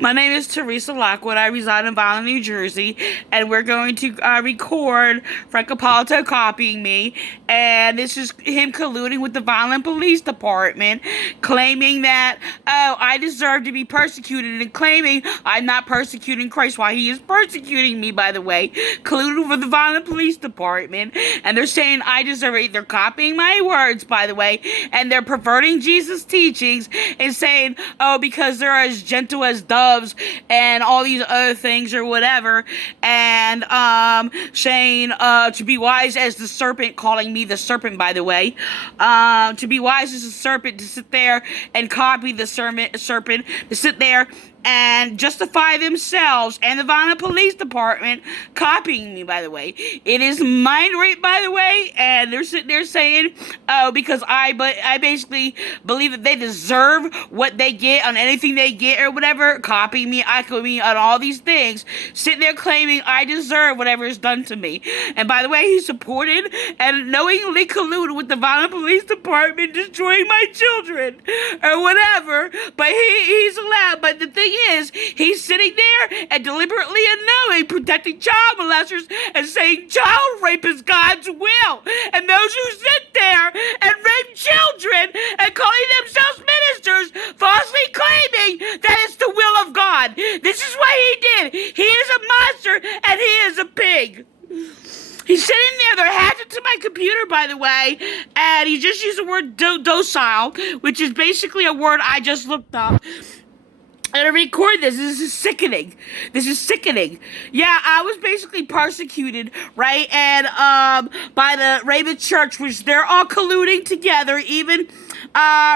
My name is Teresa Lockwood. I reside in Vineland, New Jersey, and we're going to record Frank Ippolito copying me, and this is him colluding with the Vineland Police Department, claiming that, oh, I deserve to be persecuted, and claiming I'm not persecuting Christ while he is persecuting me, by the way, colluding with the Vineland Police Department, and they're saying I deserve it. They're copying my words, by the way, and they're perverting Jesus' teachings and saying, oh, because they're as gentle as doves and all these other things or whatever, and saying to be wise as the serpent, calling me the serpent, by the way, to be wise as a serpent, to sit there and copy the serpent, to sit there and justify themselves and the Vineland Police Department copying me, by the way. It is mind rape, by the way, and they're sitting there saying, oh, because I basically believe that they deserve what they get on anything they get or whatever, copying me, echoing me on all these things, sitting there claiming I deserve whatever is done to me. And by the way, he supported and knowingly colluded with the Vineland Police Department destroying my children or whatever, but he's allowed. But the thing is, he's sitting there and deliberately and knowing protecting child molesters and saying child rape is God's will. And those who sit there and rape children and calling themselves ministers, falsely claiming that it's the will of God. This is what he did. He is a monster and he is a pig. He's sitting there, they're hacked into my computer, by the way, and he just used the word docile, which is basically a word I just looked up. And I record this. This is sickening. This is sickening. Yeah, I was basically persecuted, right? And by the Raven Church, which they're all colluding together, even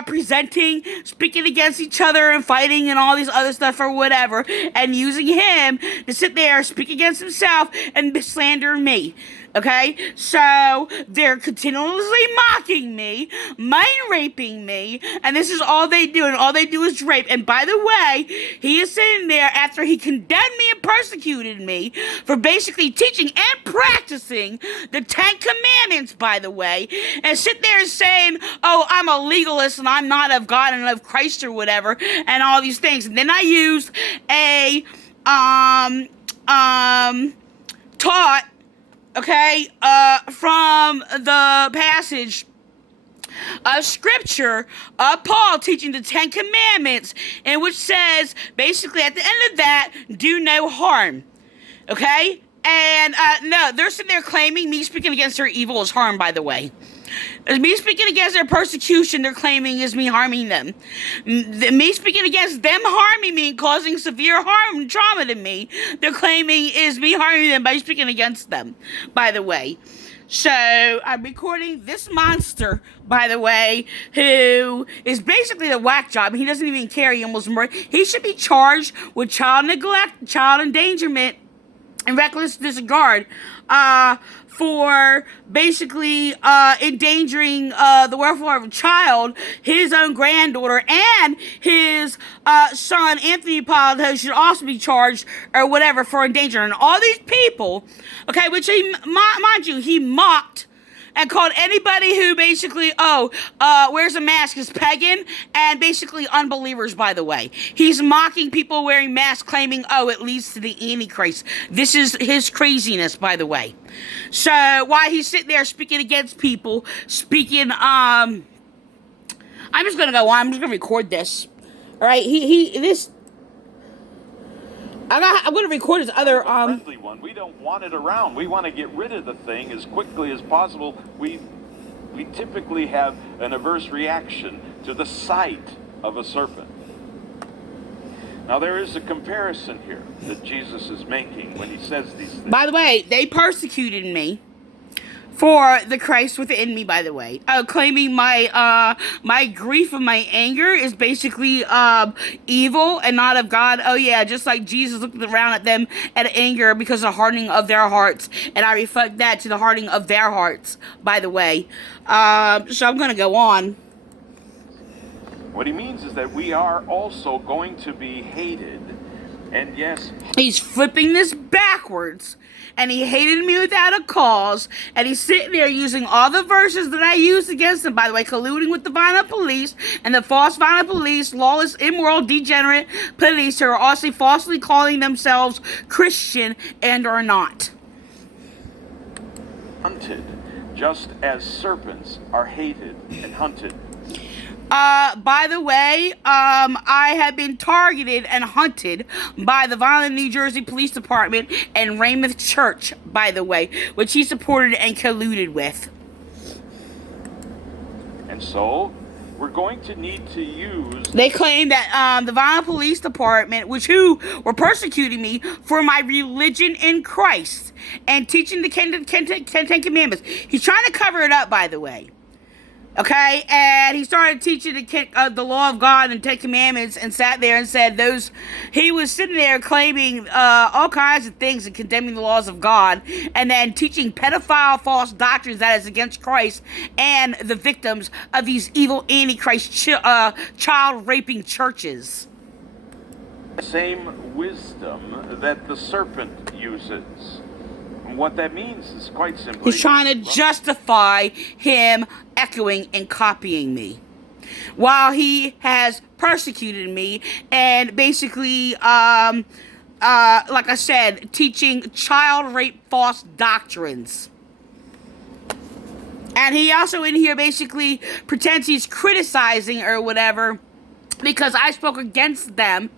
presenting, speaking against each other and fighting and all these other stuff or whatever, and using him to sit there, speak against himself, and slander me. Okay, so they're continuously mocking me, mind raping me, and this is all they do, and all they do is rape. And by the way, he is sitting there after he condemned me and persecuted me for basically teaching and practicing the 10 Commandments, by the way, and sit there saying, oh, I'm a legalist and I'm not of God and of Christ or whatever, and all these things. And then I used a taught, okay, from the passage of scripture of Paul teaching the 10 Commandments, in which says, basically at the end of that, do no harm, okay? And no, they're sitting there claiming me speaking against their evil is harm, by the way. Me speaking against their persecution, they're claiming is me harming them. Me speaking against them harming me and causing severe harm and trauma to me, they're claiming is me harming them by speaking against them, by the way. So, I'm recording this monster, by the way, who is basically a whack job. He doesn't even care. He almost murdered. He should be charged with child neglect, child endangerment, and reckless disregard, for basically endangering the welfare of a child. His own granddaughter and his son, Anthony Ippolito, should also be charged or whatever for endangering. And all these people, okay, which he, mind you, he mocked and called anybody who basically, wears a mask is pagan, and basically unbelievers, by the way. He's mocking people wearing masks, claiming, it leads to the Antichrist. This is his craziness, by the way. So, while he's sitting there speaking against people, I'm just gonna go on, I'm just gonna record this. Alright, I'm going to record his other, friendly one. We don't want it around. We want to get rid of the thing as quickly as possible. We typically have an adverse reaction to the sight of a serpent. Now, there is a comparison here that Jesus is making when he says these things. By the way, they persecuted me for the Christ within me, by the way. Claiming my grief and my anger is basically evil and not of God. Oh yeah, just like Jesus looked around at them at anger because of the hardening of their hearts. And I reflect that to the hardening of their hearts, by the way. So I'm going to go on. What he means is that we are also going to be hated And yes, he's flipping this backwards, and he hated me without a cause, and he's sitting there using all the verses that I used against him, by the way, colluding with the Vineland Police and the false Vineland Police, lawless, immoral, degenerate police who are also falsely calling themselves Christian and are not. hunted, just as serpents are hated and hunted. By the way, I have been targeted and hunted by the Vineland, New Jersey Police Department and Weymouth Church, by the way, which he supported and colluded with. And so, we're going to need to use... They claim that the Vineland Police Department, who were persecuting me for my religion in Christ and teaching the Ten Commandments. He's trying to cover it up, by the way. Okay, and he started teaching the law of God and 10 Commandments and sat there and said he was sitting there claiming all kinds of things and condemning the laws of God and then teaching pedophile false doctrines that is against Christ and the victims of these evil antichrist child raping churches. Same wisdom that the serpent uses. And what that means is quite simply... He's trying to justify him echoing and copying me, while he has persecuted me and basically, like I said, teaching child rape false doctrines. And he also in here basically pretends he's criticizing or whatever because I spoke against them.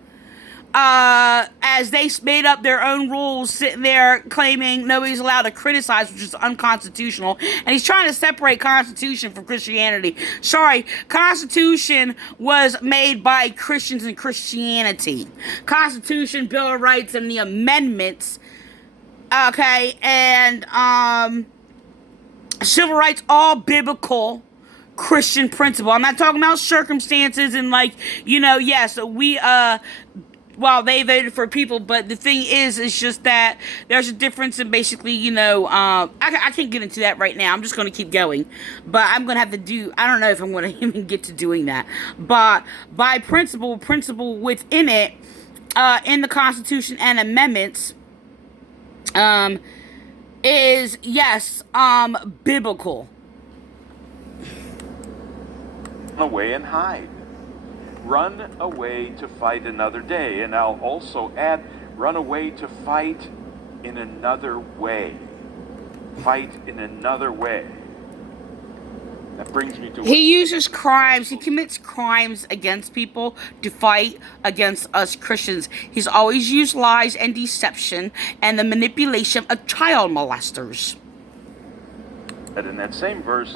As they made up their own rules, sitting there claiming nobody's allowed to criticize, which is unconstitutional. And he's trying to separate Constitution from Christianity. Sorry, Constitution was made by Christians and Christianity. Constitution, Bill of Rights, and the amendments. Okay, and civil rights, all biblical Christian principle. I'm not talking about circumstances and yes, well, they voted for people, but the thing is just that there's a difference in basically, I can't get into that right now. I'm just going to keep going. But I'm going to have to I don't know if I'm going to even get to doing that. But by principle within it, in the Constitution and amendments, is, yes, biblical. Away and hide. Run away to fight another day. And I'll also add, run away to fight in another way. Fight in another way. That brings me to... He uses crimes. He commits crimes against people to fight against us Christians. He's always used lies and deception and the manipulation of child molesters. But in that same verse,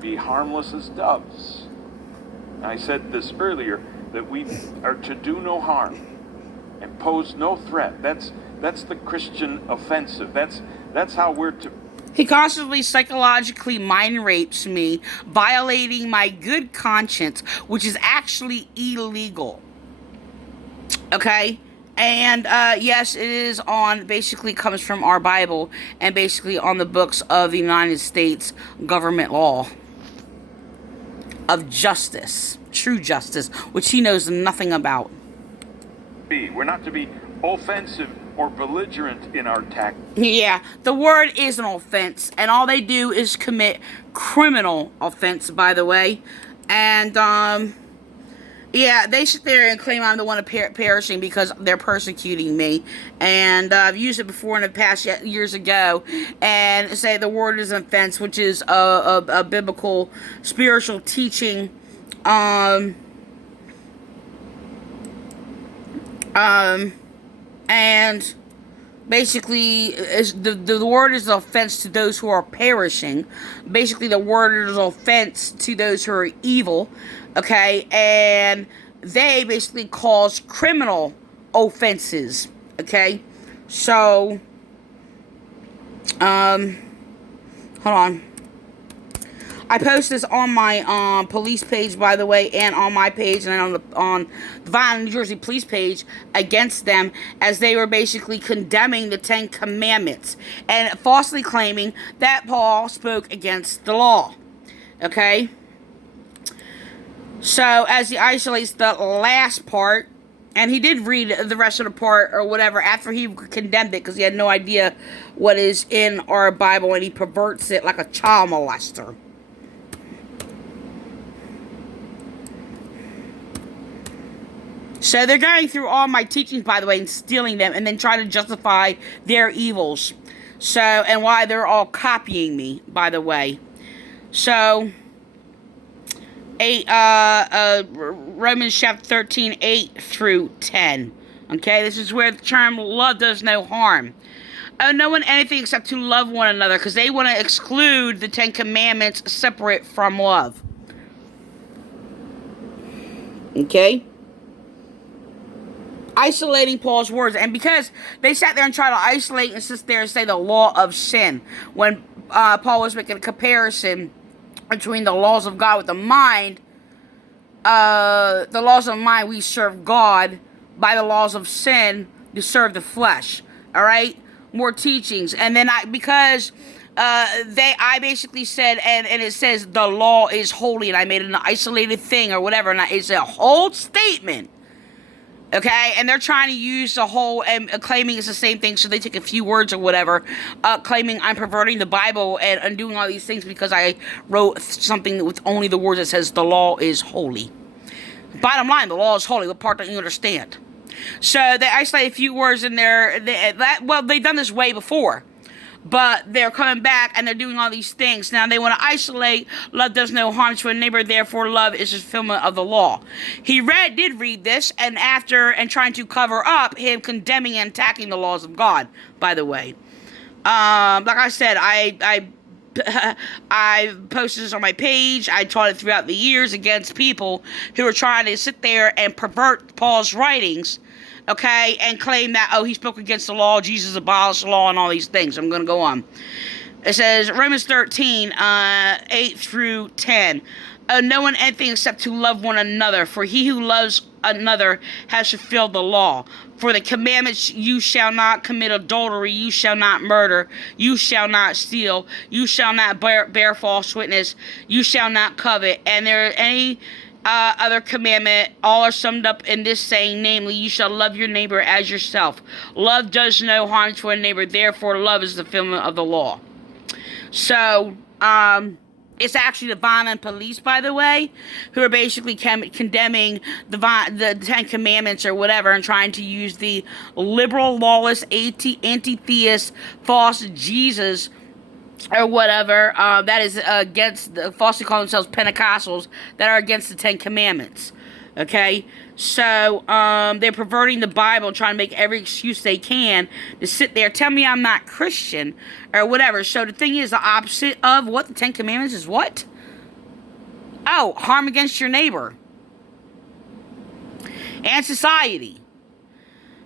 be harmless as doves. I said this earlier, that we are to do no harm and pose no threat. That's the Christian offensive. That's how we're to... He constantly psychologically mind rapes me, violating my good conscience, which is actually illegal. Okay? And, yes, it is basically comes from our Bible and basically on the books of the United States government law of justice, true justice, which he knows nothing about. We're not to be offensive or belligerent in our tactics. Yeah, the word is an offense, and all they do is commit criminal offense, by the way. And, yeah, they sit there and claim I'm the one perishing because they're persecuting me. And I've used it before in the past years ago. And say the word is an offense, which is a biblical spiritual teaching. And basically, the word is an offense to those who are perishing. Basically, the word is an offense to those who are evil. Okay, and they basically cause criminal offenses. Okay, so, hold on. I post this on my police page, by the way, and on my page, and on the Vineland, New Jersey Police page against them, as they were basically condemning the 10 Commandments and falsely claiming that Paul spoke against the law. Okay? So, as he isolates the last part, And he did read the rest of the part or whatever after he condemned it because he had no idea what is in our Bible, and he perverts it like a child molester. So they're going through all my teachings, by the way, and stealing them, and then trying to justify their evils. So, and why they're all copying me, by the way. So, Romans chapter 13, 8 through 10. Okay, this is where the term love does no harm. Oh, no one anything except to love one another, because they want to exclude the 10 Commandments separate from love. Okay? Isolating Paul's words, and because they sat there and tried to isolate and sit there and say the law of sin, when Paul was making a comparison between the laws of God with the mind, the laws of mind, we serve God. By the laws of sin, you serve the flesh. All right, more teachings, and then I basically said, and it says the law is holy, and I made it an isolated thing or whatever, and it's a whole statement. Okay, and they're trying to use the whole and claiming it's the same thing, so they take a few words or whatever, claiming I'm perverting the Bible and undoing all these things because I wrote something with only the words that says the law is holy. Bottom line, the law is holy. What part don't you understand? So they isolate a few words in there. They've done this way before. But they're coming back and they're doing all these things. Now they want to isolate. Love does no harm to a neighbor, therefore love is the fulfillment of the law. He did read this, and trying to cover up him condemning and attacking the laws of God, by the way. Like I said, I posted this on my page. I taught it throughout the years against people who are trying to sit there and pervert Paul's writings. Okay, and claim that, he spoke against the law, Jesus abolished the law, and all these things. I'm going to go on. It says, Romans 13, 8 through 10. No one anything except to love one another, for he who loves another has fulfilled the law. For the commandments, you shall not commit adultery, you shall not murder, you shall not steal, you shall not bear false witness, you shall not covet, and there any other commandment, all are summed up in this saying, namely, you shall love your neighbor as yourself. Love does no harm to a neighbor, therefore love is the fulfillment of the law. So, it's actually the Vineland Police, by the way, who are basically condemning the 10 Commandments or whatever, and trying to use the liberal, lawless, anti-theist, false Jesus or whatever, that is against, falsely call themselves Pentecostals, that are against the 10 Commandments. Okay? So, they're perverting the Bible, trying to make every excuse they can to sit there, tell me I'm not Christian, or whatever. So, the thing is, the opposite of what the 10 Commandments is what? Oh, harm against your neighbor. And society.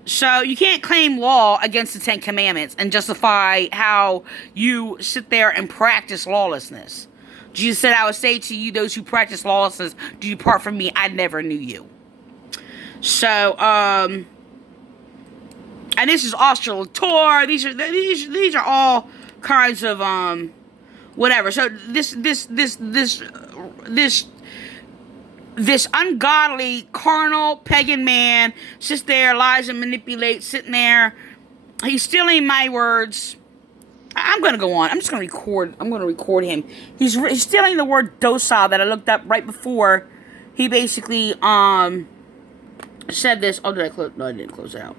So, you can't claim law against the 10 Commandments and justify how you sit there and practice lawlessness. Jesus said, I would say to you, those who practice lawlessness, do you depart from me, I never knew you. So, and this is Australator. These are all kinds of, whatever. So, this ungodly, carnal, pagan man sits there, lies and manipulates, sitting there. He's stealing my words. I'm going to go on. I'm just going to record. I'm going to record him. He's stealing the word docile that I looked up right before he basically, said this. Oh, did I close? No, I didn't close it out.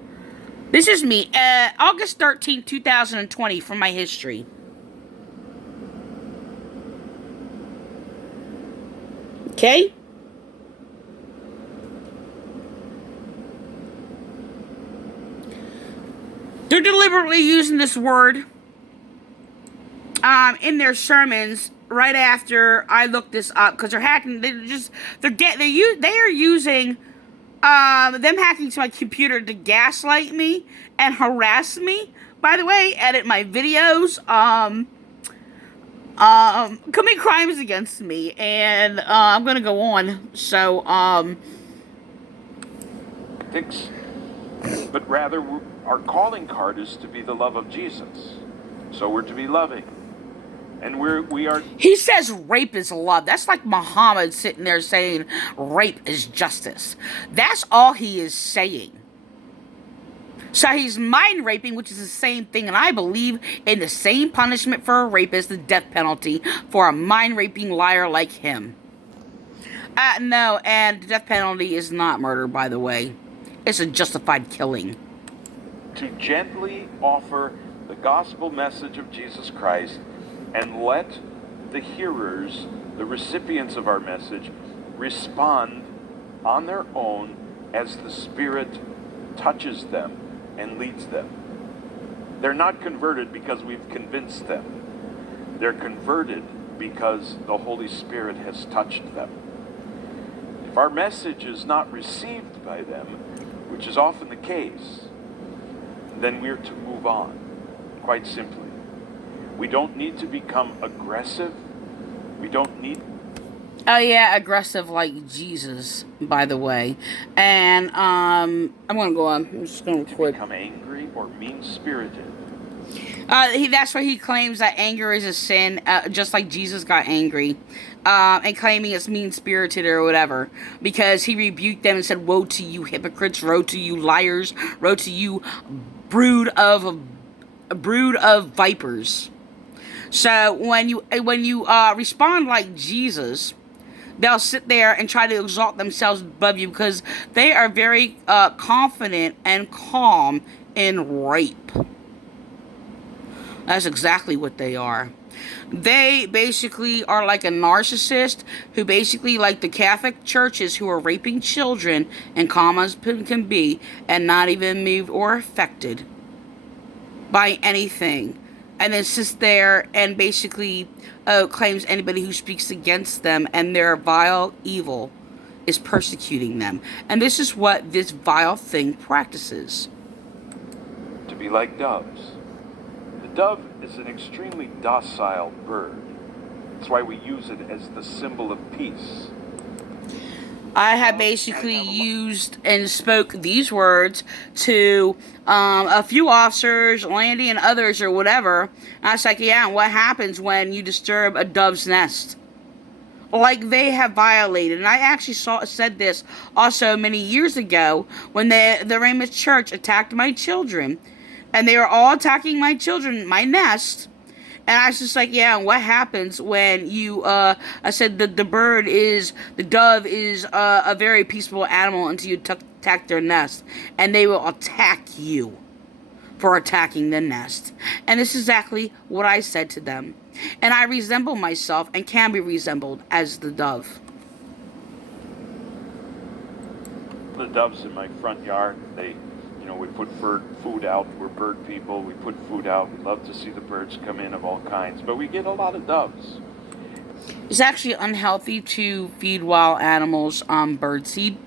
This is me. August 13th, 2020 from my history. Okay? They're deliberately using this word in their sermons right after I looked this up, because they're hacking. They are using them hacking to my computer to gaslight me and harass me. By the way, edit my videos, commit crimes against me, and I'm gonna go on. So but rather our calling card is to be the love of Jesus. So we're to be loving. And we are He says rape is love. That's like Muhammad sitting there saying rape is justice. That's all he is saying. So he's mind raping, which is the same thing, and I believe in the same punishment for a rapist, the death penalty, for a mind raping liar like him. No, and the death penalty is not murder, by the way. It's a justified killing. to gently offer the gospel message of Jesus Christ and let the hearers, the recipients of our message, respond on their own as the Spirit touches them and leads them. They're not converted because we've convinced them. They're converted because the Holy Spirit has touched them. If our message is not received by them, which is often the case, then we're to move on, quite simply. We don't need to become aggressive. We don't need... Oh yeah, aggressive like Jesus, by the way. And I'm gonna go on. I'm just gonna quit. become angry or mean-spirited. That's why he claims that anger is a sin, just like Jesus got angry, and claiming it's mean-spirited or whatever, because he rebuked them and said, "Woe to you, hypocrites! Woe to you, liars! Woe to you, brood of vipers!" So when you respond like Jesus, they'll sit there and try to exalt themselves above you because they are very confident and calm in rape. That's exactly what they are. They basically are like a narcissist who basically, like the Catholic churches who are raping children and calm as can be and not even moved or affected by anything. And then sits there and basically claims anybody who speaks against them and their vile evil is persecuting them. And this is what this vile thing practices. To be like doves. The dove is an extremely docile bird. That's why we use it as the symbol of peace. I have basically used and spoke these words to a few officers, Landy and others or whatever. And I was like, yeah, and what happens when you disturb a dove's nest? Like they have violated. And I actually said this also many years ago when the Ramus Church attacked my children. And they were all attacking my children, my nest. And I was just like, yeah, and what happens when you, I said that the dove is a very peaceful animal until you attack their nest. And they will attack you for attacking the nest. And this is exactly what I said to them. And I resemble myself and can be resembled as the dove. The doves in my front yard, we put food out. We're bird people. We put food out. We love to see the birds come in of all kinds. But we get a lot of doves. It's actually unhealthy to feed wild animals birdseed.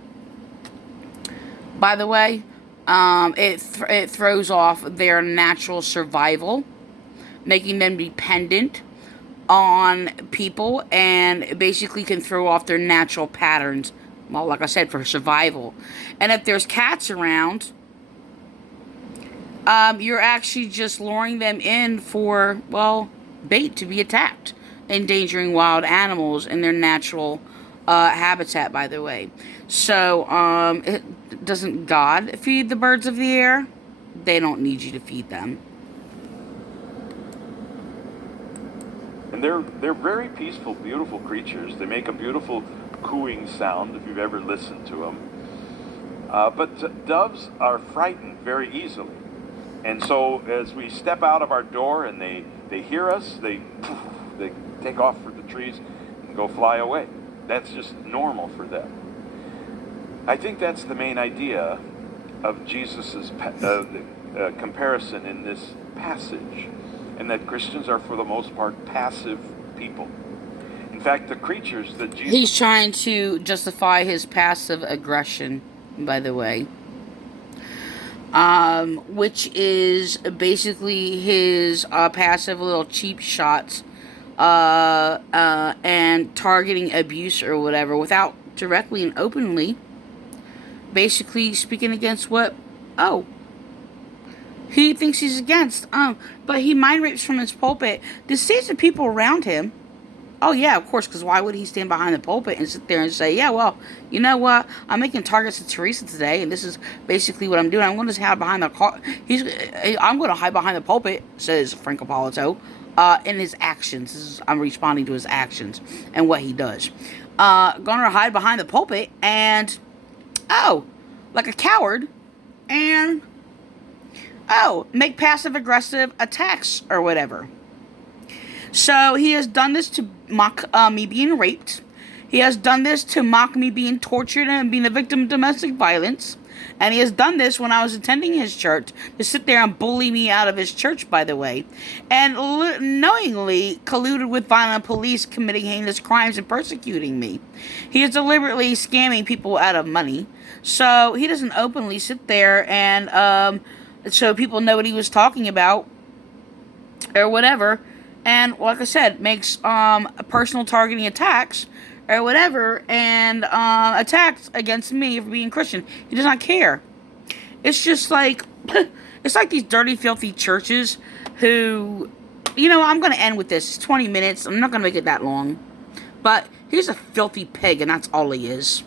By the way, it throws off their natural survival, making them dependent on people, and basically can throw off their natural patterns. Well, like I said, for survival. And if there's cats around, you're actually just luring them in for, well, bait to be attacked, endangering wild animals in their natural habitat, by the way. So, doesn't God feed the birds of the air? They don't need you to feed them. And they're very peaceful, beautiful creatures. They make a beautiful cooing sound if you've ever listened to them. But doves are frightened very easily. And so as we step out of our door and they hear us, they take off for the trees and go fly away. That's just normal for them. I think that's the main idea of Jesus' comparison in this passage, and that Christians are for the most part passive people. In fact, the creatures that Jesus... He's trying to justify his passive aggression, by the way. Which is basically his passive little cheap shots and targeting abuse or whatever without directly and openly basically speaking against what he thinks he's against. But he mind rapes from his pulpit the seats of people around him. Oh, yeah, of course, because why would he stand behind the pulpit and sit there and say, yeah, well, you know what? I'm making targets to Teresa today, and this is basically what I'm doing. I'm going to hide behind the car. I'm going to hide behind the pulpit, says Frank Ippolito, in his actions. I'm responding to his actions and what he does. Going to hide behind the pulpit and, like a coward, and, make passive-aggressive attacks or whatever. So he has done this to mock me being raped. He has done this to mock me being tortured and being a victim of domestic violence. And he has done this when I was attending his church, to sit there and bully me out of his church, by the way. And knowingly colluded with Vineland Police, committing heinous crimes and persecuting me. He is deliberately scamming people out of money. So he doesn't openly sit there and so people know what he was talking about or whatever. And like I said, makes personal targeting attacks or whatever, and attacks against me for being Christian. He does not care. It's just like, it's like these dirty, filthy churches who, I'm going to end with this. It's 20 minutes. I'm not going to make it that long. But he's a filthy pig, and that's all he is.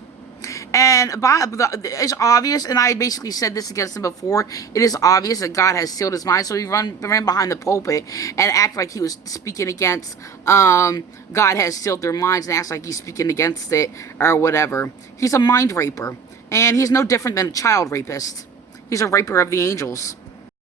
And it's obvious, and I basically said this against him before, it is obvious that God has sealed his mind, so he ran behind the pulpit and act like he was speaking against, God has sealed their minds, and acts like he's speaking against it, or whatever. He's a mind raper, and he's no different than a child rapist. He's a raper of the angels.